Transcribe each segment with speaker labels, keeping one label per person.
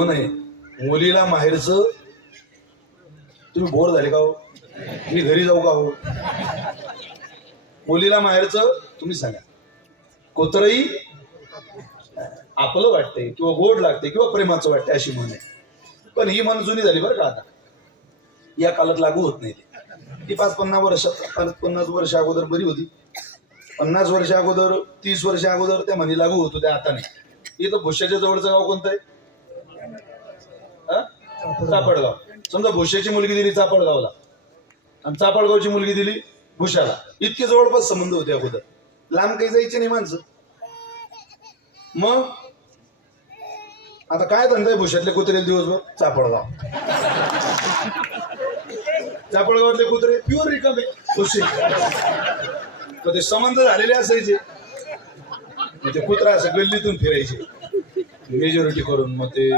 Speaker 1: हो मुलीला माहेरचं तुम्ही बोर झाले का हो मी घरी जाऊ का हो मुलीला माहेरचं तुम्ही सांगा कोतरही आपलं वाटतंय किंवा गोड लागते किंवा प्रेमाचं वाटतंय अशी म्हण आहे पण ही म्हण जुनी झाली बरं का आता या काळात लागू होत नाही ती पाच पन्नास वर्ष पन्नास वर्ष अगोदर बरी होती पन्नास वर्ष अगोदर तीस वर्ष अगोदर त्या म्हणी लागू होत होत्या आता नाही इथं भुश्याच्या जवळचं गाव कोणतं आहे चापडगाव समजा भुशाची मुलगी दिली चापडगावला आणि चापडगावची मुलगी दिली भुशाला इतके जवळपास संबंध होते अगोदर लांब काही जायचे नाही माणसं मग आता काय धंदा आहे भुशातले कुत्रे दिवसभर चापडगाव चापडगावातले कुत्रे प्युअर रिकामे भुशी तर ते संबंध झालेले असायचे ते कुत्रा असं गल्लीतून फिरायचे मेजॉरिटी करून मग ते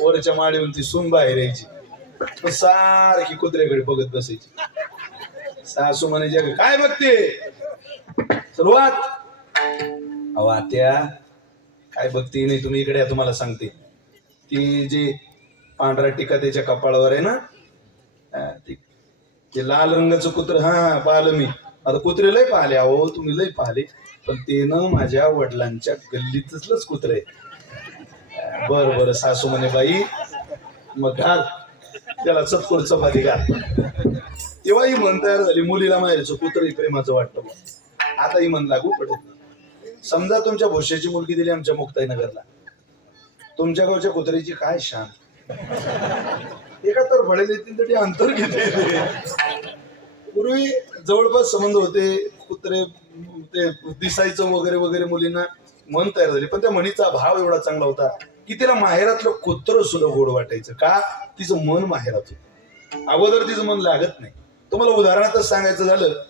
Speaker 1: वरच्या माडीवरून ती सून बाहेर यायची सारखी कुत्र्याकडे बघत बसायची सासू म्हणायची काय बघते सुरुवात आत्या काय बघते नाही तुम्ही इकडे तुम्हाला सांगते ती जी पांढरा टिका त्याच्या कपाळावर आहे ना ते लाल रंगाचं कुत्र हा पाहिलं मी आता कुत्रे लय पाहले अहो तुम्ही लय पाहले पण ते ना माझ्या वडिलांच्या गल्लीतच कुत्र आहे बर बर सासू म्हणे बाई मग घाल त्याला चपकोर चपाती घाल ही म्हण तयार झाली मुलीला माहेरचं ही प्रेमाचं वाटतं आता ही म्हण लागू पडत समजा तुमच्या भोशेची मुलगी दिली आमच्या मुक्ताईनगरला तुमच्या गावच्या कुत्र्याची काय शान एका तर भडेल येतील तर ते अंतर घेते पूर्वी जवळपास संबंध होते कुत्रे ते दिसायचं वगैरे वगैरे मुलींना मन तयार झाली पण त्या म्हणीचा भाव एवढा चांगला होता की तिला माहेरातलं कुत्र सुद्धा गोड वाटायचं का तिचं मन माहेरात होत अगोदर तिचं मन लागत नाही तुम्हाला उदाहरणातच सांगायचं झालं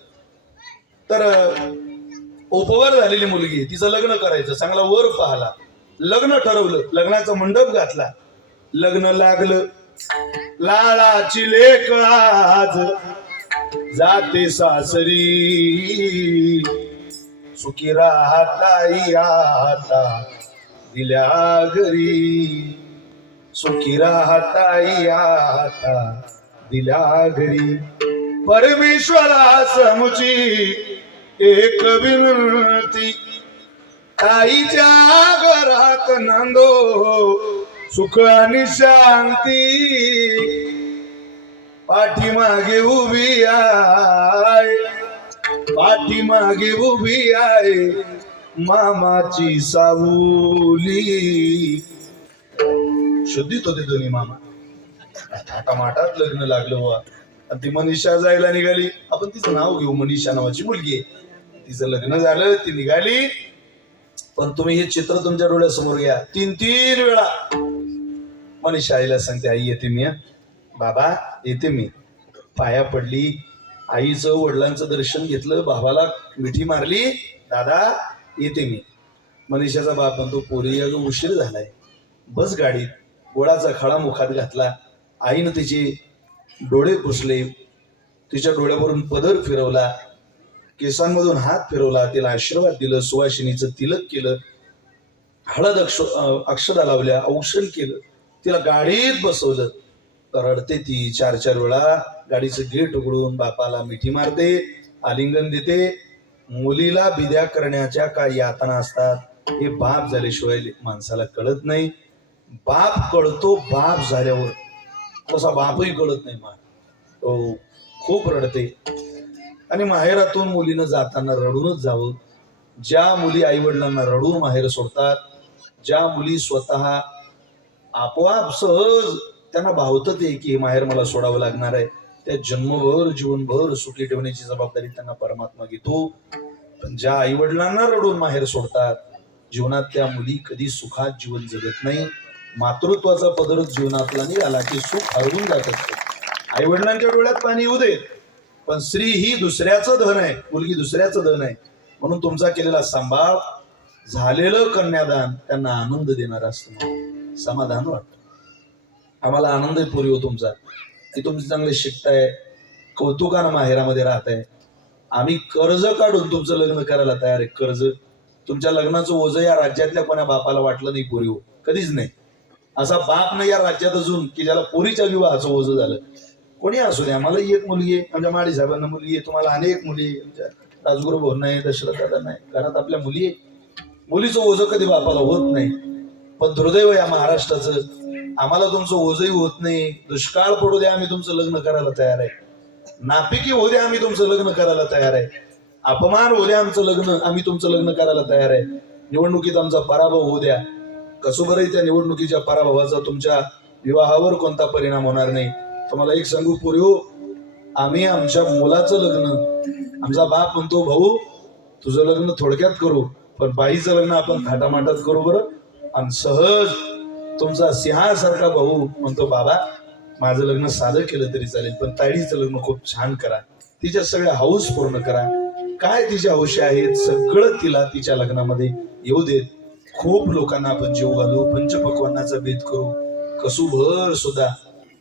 Speaker 1: तर उपवर झालेली मुलगी तिचं लग्न करायचं चांगला वर पाहला लग्न ठरवलं लग्नाचा मंडप घातला लग्न लागलं लाळाची लेख आज जाते सासरी सुखी राहता दिल्या घरी सुखी राहताई आता दिल्या घरी परमेश्वरा समुची एक विनंती ताईच्या घरात नांदो सुख आणि शांती पाठीमागे उभी आहे पाठीमागे उभी आय मामाची सावली शुद्धीत होते दोन्ही मामा थाटामाटात लग्न लागलं वा आणि ती मनीषा जायला निघाली आपण तिचं नाव घेऊ मनीषा नावाची मुलगी तिचं लग्न झालं ती निघाली पण तुम्ही हे चित्र तुमच्या डोळ्यासमोर घ्या तीन तीन वेळा मनीषा आईला सांगते आई येते मी बाबा येते मी पाया पडली आईचं वडिलांचं दर्शन घेतलं बाबाला मिठी मारली दादा येते मी मनीषाचा बाप म्हणतो पोरी अगं उशीर झालाय बस गाडीत गोळाचा खळा मुखात घातला आईनं तिचे डोळे पुसले तिच्या डोळ्यावरून पदर फिरवला केसांमधून हात फिरवला तिला आशीर्वाद दिलं सुवासिनीचं तिलक केलं हळद अक्ष अक्षदा लावल्या औषध केलं तिला गाडीत बसवलं रडते ती चार चार वेळा गाडीचं गेट उघडून बापाला मिठी मारते आलिंगन देते मुलीला बिद्या करण्याच्या काय यातना असतात हे बाप झाल्याशिवाय माणसाला कळत नाही बाप कळतो बाप झाल्यावर तसा बापही कळत नाही मा खूप रडते आणि माहेरातून मुलीनं जाताना रडूनच जावं ज्या मुली आईवडिलांना रडून माहेर सोडतात ज्या मुली स्वतः आपोआप सहज त्यांना भावत ते की हे माहेर मला सोडावं लागणार आहे त्या जन्मभर जीवनभर सुखी ठेवण्याची जबाबदारी त्यांना परमात्मा घेतो पण ज्या आई वडिलांना रडून माहेर सोडतात जीवनात त्या मुली कधी सुखात जीवन जगत नाही मातृत्वाचा पदर जीवनातला निघाला की सुख हरवून जात असते आई वडिलांच्या डोळ्यात पाणी येऊ दे पण स्त्री ही दुसऱ्याचं धन आहे मुलगी दुसऱ्याचं धन आहे म्हणून तुमचा केलेला सांभाळ झालेलं कन्यादान त्यांना आनंद देणार असत समाधान वाटत आम्हाला आनंद पुरी हो तुमचा की तुमचं चांगले शिकताय कौतुकानं माहेरामध्ये राहताय आम्ही कर्ज काढून तुमचं लग्न करायला तयार आहे कर्ज तुमच्या लग्नाचं ओझ या राज्यातल्या कोणा बापाला वाटलं नाही हो कधीच नाही असा बाप नाही या राज्यात अजून की ज्याला पुरीच्या विवाहाचं ओझं झालं कोणी असू द्या आम्हाला एक मुलगी आहे आमच्या माडी साहेबांना मुली आहे तुम्हाला अनेक मुली राजगुरू भाऊ नाही दशरथ नाही घरात आपल्या मुली आहे मुलीचं ओझं कधी बापाला होत नाही पण दुर्दैव या महाराष्ट्राचं आम्हाला तुमचं ओझही होत नाही दुष्काळ पडू द्या आम्ही तुमचं लग्न करायला तयार आहे नापिकी होऊ द्या आम्ही तुमचं लग्न करायला तयार आहे अपमान होऊ द्या आमचं लग्न आम्ही तुमचं लग्न करायला तयार आहे निवडणुकीत आमचा पराभव होऊ द्या कसोबरही त्या निवडणुकीच्या पराभवाचा तुमच्या विवाहावर कोणता परिणाम होणार नाही तुम्हाला एक सांगू पुरे आम्ही आमच्या मुलाचं लग्न आमचा बाप म्हणतो भाऊ तुझं लग्न थोडक्यात करू पण बाईचं लग्न आपण थाटामाटात करू बरं आणि सहज तुमचा सिंहासारखा भाऊ म्हणतो बाबा माझं लग्न साधं केलं तरी चालेल पण ताईचं लग्न खूप छान करा तिच्या सगळ्या हाऊस पूर्ण करा काय तिच्या हौशी आहेत सगळं तिला तिच्या लग्नामध्ये येऊ देत खूप लोकांना आपण जीव घालू पंचपक्वांनाचा भेद करू कसुभर सुद्धा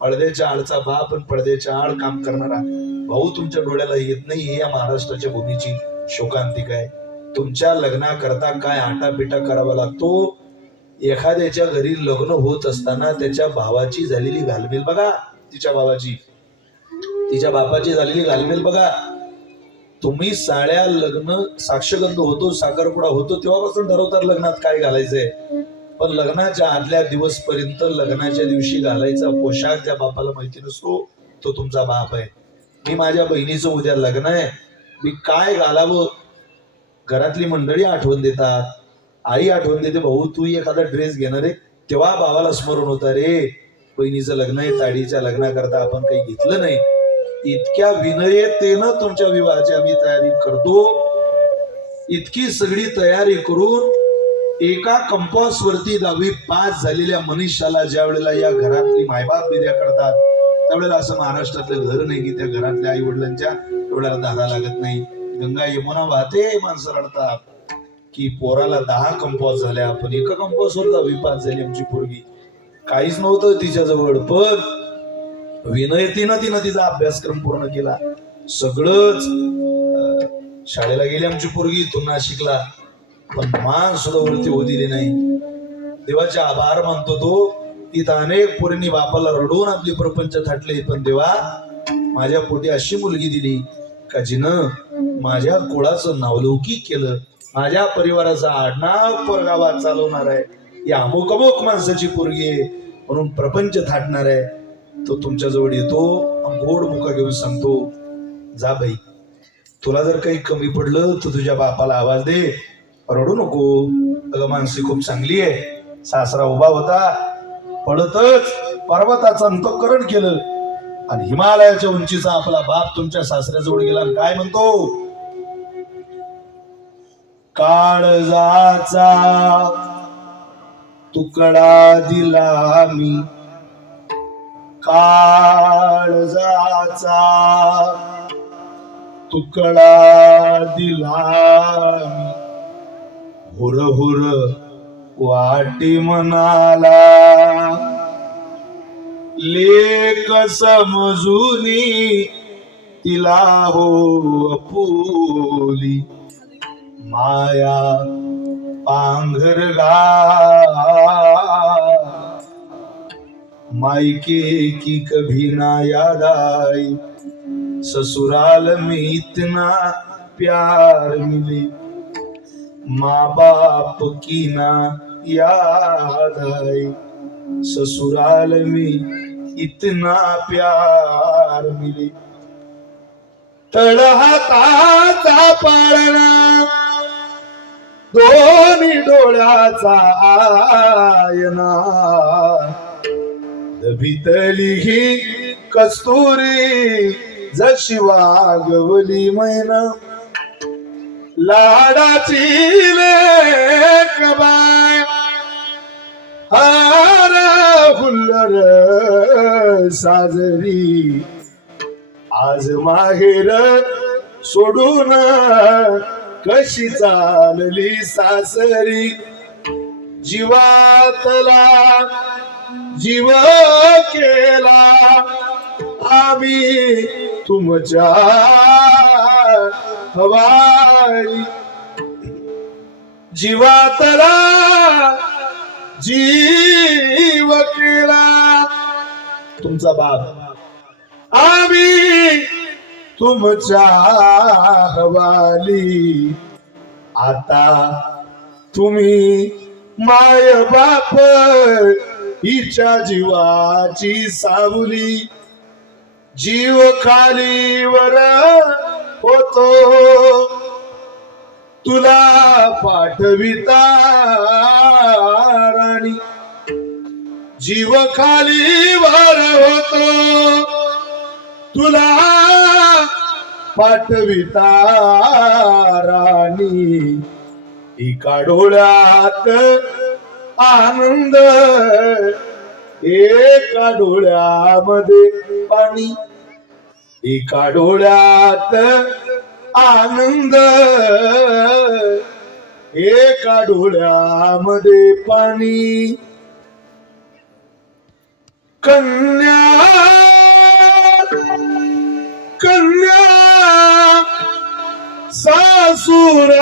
Speaker 1: पडद्याच्या आडचा बा पण पडद्याच्या आड काम करणारा भाऊ तुमच्या डोळ्याला येत नाही या महाराष्ट्राच्या भूमीची शोकांतिकाय आहे तुमच्या लग्नाकरता काय आटापिटा करावा लागतो एखाद्याच्या घरी लग्न होत असताना त्याच्या भावाची झालेली घालमेल बघा तिच्या भावाची तिच्या बापाची झालेली घालमेल बघा तुम्ही साड्या लग्न साक्षगंध होतो साखरपुडा होतो तेव्हापासून ठरवतात लग्नात काय घालायचंय पण लग्नाच्या आदल्या दिवसपर्यंत लग्नाच्या दिवशी घालायचा पोशाख त्या बापाला माहिती नसतो तो तुमचा बाप आहे मी माझ्या बहिणीचं उद्या लग्न आहे मी काय घालावं घरातली मंडळी आठवण देतात आई आठवण देते भाऊ तू एखादा ड्रेस घेणार आहे तेव्हा भावाला स्मरण होता रे बहिणीचं लग्न आहे ताडीच्या लग्नाकरता आपण काही घेतलं नाही इतक्या विनयतेनं तुमच्या विवाहाची आम्ही तयारी करतो इतकी सगळी तयारी करून एका कंपॉस वरती दहावी पास झालेल्या मनुष्याला ज्या वेळेला या घरातली मायबाप विद्या करतात त्यावेळेला असं महाराष्ट्रातलं घर नाही की त्या घरातल्या आई वडिलांच्या एवढ्याला धारा लागत नाही गंगा यमुना वाहते माणसं रडतात की पोराला दहा कंपॉज झाल्या आपण एका कंपासवर पास झाली आमची पोरगी काहीच नव्हतं तिच्याजवळ पण विनयतीनं तिनं तिचा अभ्यासक्रम पूर्ण केला सगळंच शाळेला गेली आमची पोरगी तुन्हा शिकला पण मान सुद्धा वरती दिली नाही देवाचे आभार मानतो तो तिथं अनेक पोरींनी बापाला रडवून आपली प्रपंच थाटले पण देवा माझ्या पोटी अशी मुलगी दिली का जिनं माझ्या कुळाचं नावलौकिक केलं माझ्या परिवाराचा आडनाव परगावात चालवणार आहे या अमुक अमुक माणसाची पोरगी आहे म्हणून प्रपंच थाटणार आहे तो तुमच्या जवळ येतो गोड मुका घेऊन सांगतो जा बाई तुला जर काही कमी पडलं तर तुझ्या बापाला आवाज दे रडू नको अगं माणसी खूप चांगली आहे सासरा उभा होता पडतच पर्वताचं अंतःकरण केलं आणि हिमालयाच्या उंचीचा आपला बाप तुमच्या सासऱ्याजवळ गेला काय म्हणतो काळजाचा तुकडा दिला मी काळजाचा तुकडा दिला हुर हुर वाटी म्हणाला लेख समजूनी तिला हो अपुली माया पांघरला मायके की कभी ना याद आई ससुराल में इतना प्यार मिले माँ बाप की ना याद आई ससुराल में इतना प्यार मिले तड़हाता पड़ना दोन्ही डोळ्याचा आयना भीतली ही कस्तुरी जशी वागवली मैना लाडाची कबाय हार फुल्लर साजरी आज माहेर सोडून कशी चालली सासरी जीवातला जीव केला आम्ही तुमच्या हवाई जीवातला जीव केला तुमचा बाप आम्ही तुमच्या हवाली आता तुम्ही माय बाप हिच्या जीवाची सावली जीव वर होतो तुला पाठविता राणी जीव वर होतो तुला पाठविता राणी एका डोळ्यात आनंद एका डोळ्यामध्ये पाणी एका डोळ्यात आनंद एका डोळ्यामध्ये पाणी कन्या कन्या sasura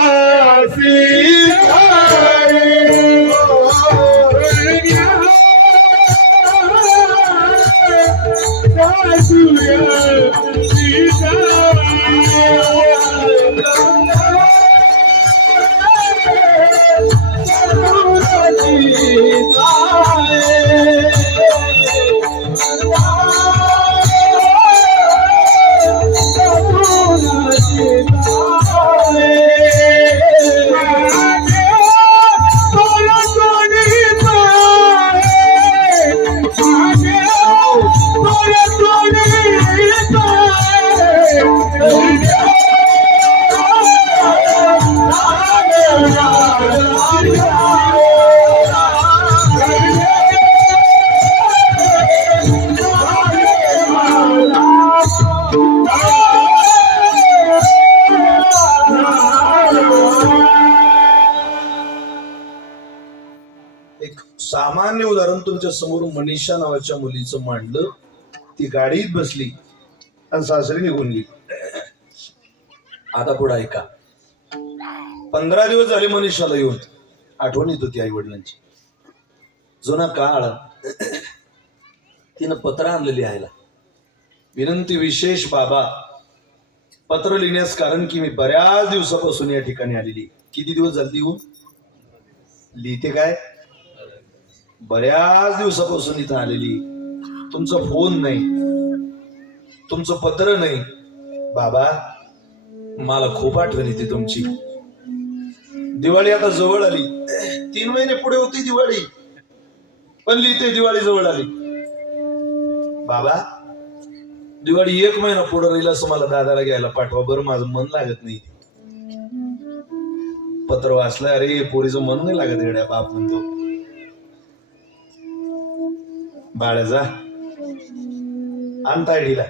Speaker 1: समोर मनीषा नावाच्या मुलीचं मांडलं ती गाडीत बसली आणि सासरी निघून गेली आता पुढे ऐका पंधरा दिवस झाले मनीषाला येऊन आठवण येत होती आई वडिलांची जुना काळ तिनं पत्र आणलेली आयला विनंती विशेष बाबा पत्र लिहिण्यास कारण की मी बऱ्याच दिवसापासून या ठिकाणी आलेली किती दिवस झाले येऊन लिहिते काय बऱ्याच दिवसापासून इथं आलेली तुमचा फोन नाही तुमचं पत्र नाही बाबा मला खूप आठवण येते तुमची दिवाळी आता जवळ आली तीन महिने पुढे होती दिवाळी पण लिहिते दिवाळी जवळ आली बाबा दिवाळी एक महिना पुढे राहील असं मला दादाला घ्यायला पाठवा बरं माझं मन लागत नाही पत्र वाचलं अरे पोरीचं मन नाही लागत बाप म्हणतो आणता अंताडीला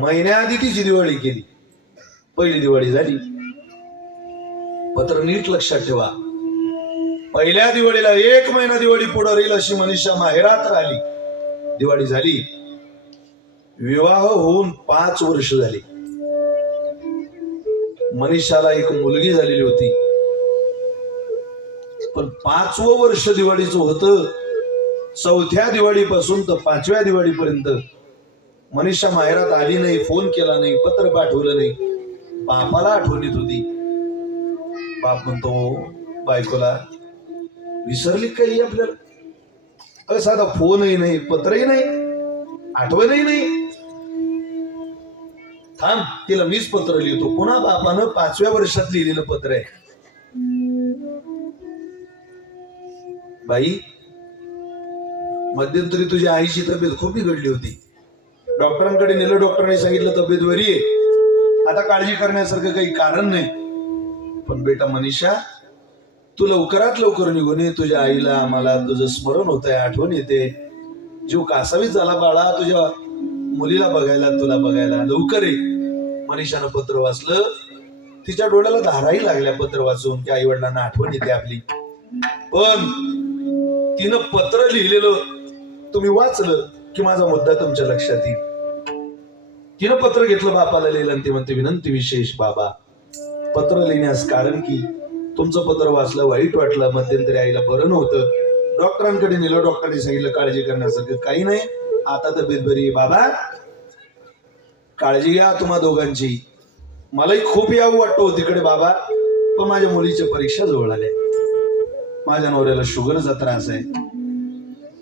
Speaker 1: महिन्याआधी तिची दिवाळी केली पहिली दिवाळी झाली पत्र नीट लक्षात ठेवा पहिल्या दिवाळीला एक महिना दिवाळी पुढे राहील अशी मनीषा माहेरात आली दिवाळी झाली विवाह होऊन पाच वर्ष झाली मनीषाला एक मुलगी झालेली होती पण पाचवं वर्ष दिवाळीचं होतं चौथ्या दिवाळीपासून तर पाचव्या दिवाळीपर्यंत मनीषा माहेरात आली नाही फोन केला नाही पत्र पाठवलं नाही बापाला आठवणीत होती बाप म्हणतो बायकोला विसरली काही आपल्याला साधा फोनही नाही पत्रही नाही आठवणही नाही थांब तिला मीच पत्र लिहितो पुन्हा बापानं पाचव्या वर्षात लिहिलेलं पत्र आहे बाई मध्यंतरी तुझ्या आईची तब्येत खूप बिघडली होती डॉक्टरांकडे नेलं डॉक्टरांनी सांगितलं तब्येत बरी आहे आता काळजी करण्यासारखं काही कारण नाही पण बेटा मनीषा तू लवकरात लवकर निघून ये तुझ्या आईला आम्हाला तुझं स्मरण होत आहे आठवण येते जीव कासावीच झाला बाळा तुझ्या मुलीला बघायला तुला बघायला लवकर ये मनीषानं पत्र वाचलं तिच्या डोळ्याला धाराही लागल्या पत्र वाचून की आई वडिलांना आठवण येते आपली पण तिनं पत्र लिहिलेलं तुम्ही वाचलं की माझा मुद्दा तुमच्या लक्षात येईल तिनं पत्र घेतलं बापाला लिहिलं आणि ते म्हणते विनंती विशेष बाबा पत्र लिहिण्यास कारण की तुमचं पत्र वाचलं वाईट वाटलं मध्यंतरी आईला बरं नव्हतं डॉक्टरांकडे नेलं डॉक्टरांनी सांगितलं काळजी करण्यासारखं काही नाही आता तब्येत बरी बाबा काळजी घ्या तुम्हा दोघांची मलाही खूप यावं वाटतो तिकडे बाबा पण माझ्या मुलीच्या परीक्षा जवळ आल्या माझ्या नवऱ्याला शुगरचा त्रास आहे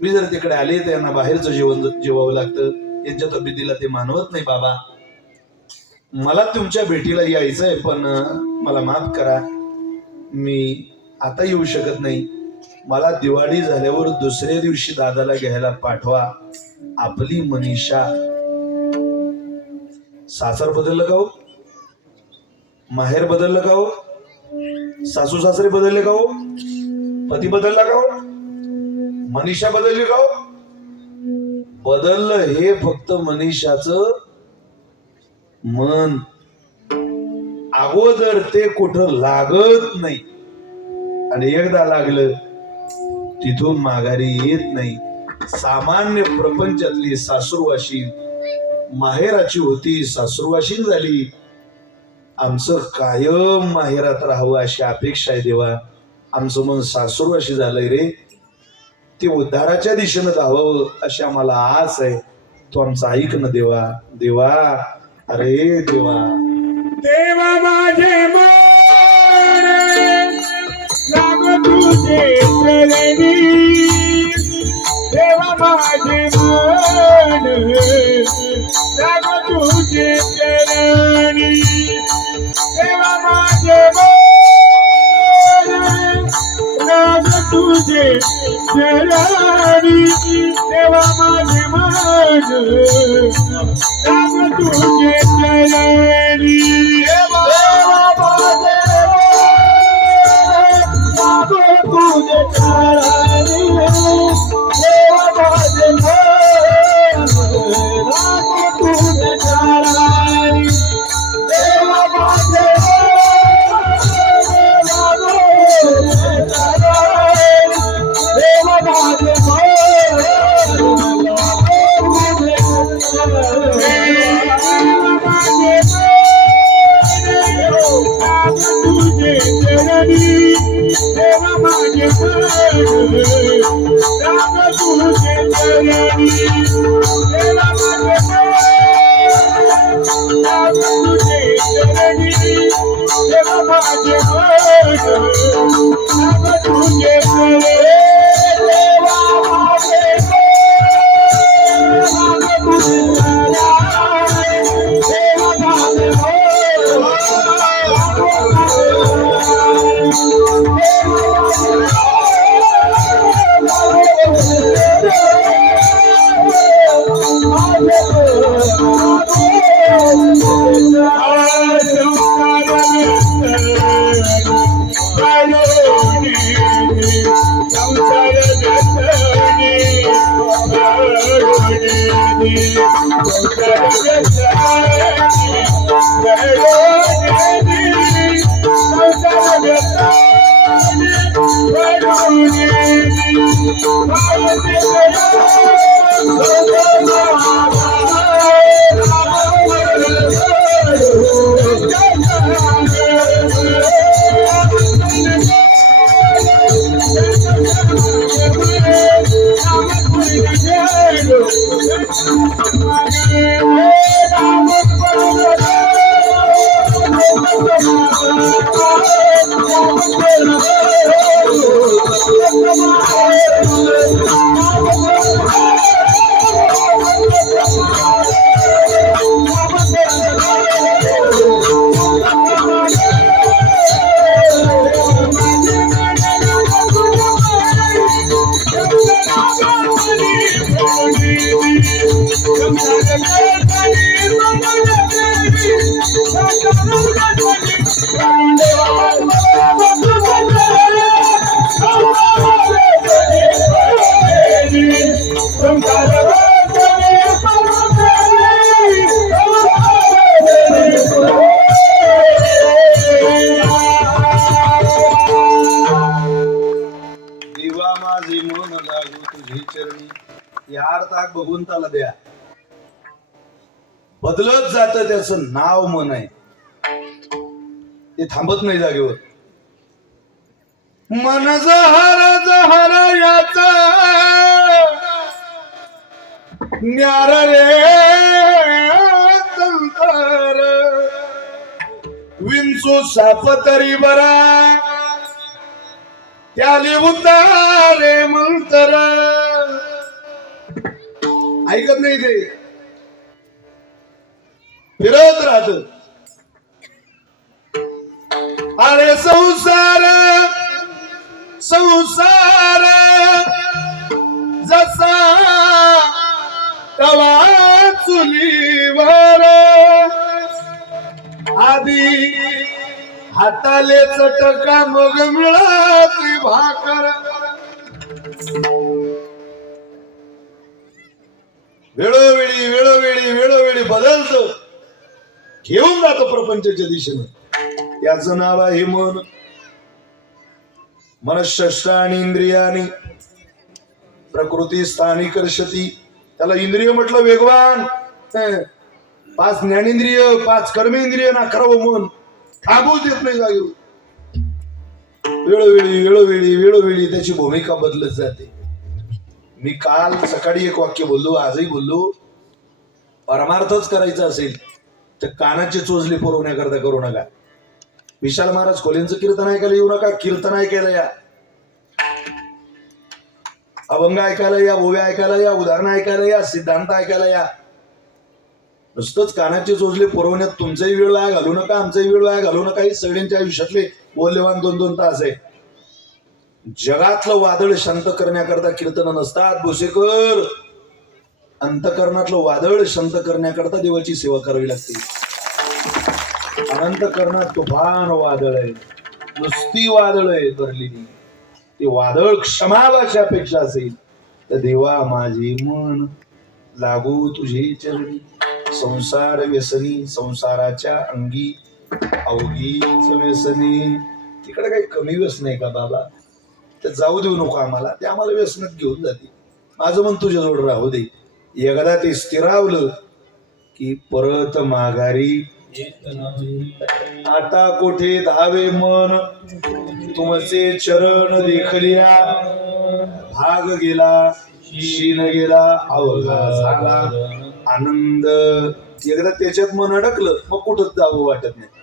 Speaker 1: मी जर तिकडे आले तर यांना बाहेरचं जीवन जेवावं लागतं यांच्या तब्येतीला ते मानवत नाही बाबा मला तुमच्या भेटीला यायचंय पण मला माफ करा मी आता येऊ शकत नाही मला दिवाळी झाल्यावर दुसऱ्या दिवशी दादाला घ्यायला पाठवा आपली मनीषा सासर बदललं का हो माहेर बदललं का हो सासू सासरे बदलले का हो पती बदलला का हो मनीषा बदलली राव हो? बदललं हे फक्त मनीषाच मन अगोदर ते कुठं लागत नाही आणि एकदा लागलं तिथून माघारी येत नाही सामान्य प्रपंचातली सासूरवाशी माहेराची होती सासूरवाशी झाली आमचं कायम माहेरात राहावं अशी अपेक्षा आहे देवा आमचं मन सासूरवाशी झालंय रे ते उद्धाराच्या दिशेनं जावं अशी आम्हाला आस आहे तो आमचा ऐक ना देवा देवा अरे देवा देवा माझे तुझे देवा माझे तुझे देवा तुझे चरणी देवा माझे मन राम तुझे चरणी तुझे I'm Oh, बदलत जात त्याच नाव मन आहे ते थांबत नाही जागेवर मन जहरा जहरा याच न्यारा रे तंत्र विंचू साप तरी बरा त्याले उतारे मंत्र ऐकत नाही ते फिरत राहत अरे संसार संसार जसा तवा चुलीवर आधी हाताले चटका मग मिळत भाकर वेळोवेळी वेळोवेळी वेळोवेळी बदलतो घेऊन जातो प्रपंचाच्या दिशेने याच नाव आहे मन मनशस्त्र आणि इंद्रियाने प्रकृती कर्षती त्याला इंद्रिय म्हटलं वेगवान पाच ज्ञानेंद्रिय पाच कर्मेंद्रिय ना खरं मन थांबूच देत नाही जागे वेळोवेळी वेळोवेळी वेळोवेळी त्याची भूमिका बदलत जाते मी काल सकाळी एक वाक्य बोललो आजही बोललो परमार्थच करायचा असेल तर कानाची चोजली पुरवण्याकरता करू नका विशाल महाराज खोलेंचं कीर्तन ऐकायला येऊ नका कीर्तन ऐकायला या अभंग ऐकायला या ओव्या ऐकायला या उदाहरण ऐकायला या सिद्धांत ऐकायला या नुसतंच कानाची चोजले पुरवण्यात तुमचाही वेळ वाया घालू नका आमचाही वेळ वाया घालू नका ही सगळ्यांच्या आयुष्यातले मौल्यवान दोन दोन तास आहे जगातलं वादळ शांत करण्याकरता कीर्तन नसतात भुसेकर अंतकरणातलं वादळ शांत करण्याकरता देवाची सेवा करावी लागते अनंतकरणात तुफान वादळ आहे नुसती वादळ आहे भरलेली ते वादळ क्षमावाची अपेक्षा असेल तर देवा माझे मन लागू तुझे चरणी संसार व्यसनी संसाराच्या अंगी अवघी व्यसनी तिकडे काही कमी व्यसन आहे का बाबा ते जाऊ देऊ नको आम्हाला ते आम्हाला व्यसनात घेऊन जाते माझं मन तुझ्याजवळ राहू दे एकदा ते स्थिरावलं की परत माघारी आता कोठे धावे मन तुमचे चरण देखलिया भाग गेला शीन गेला अवघा झाला आनंद एकदा त्याच्यात मन अडकलं मग कुठं जावं वाटत नाही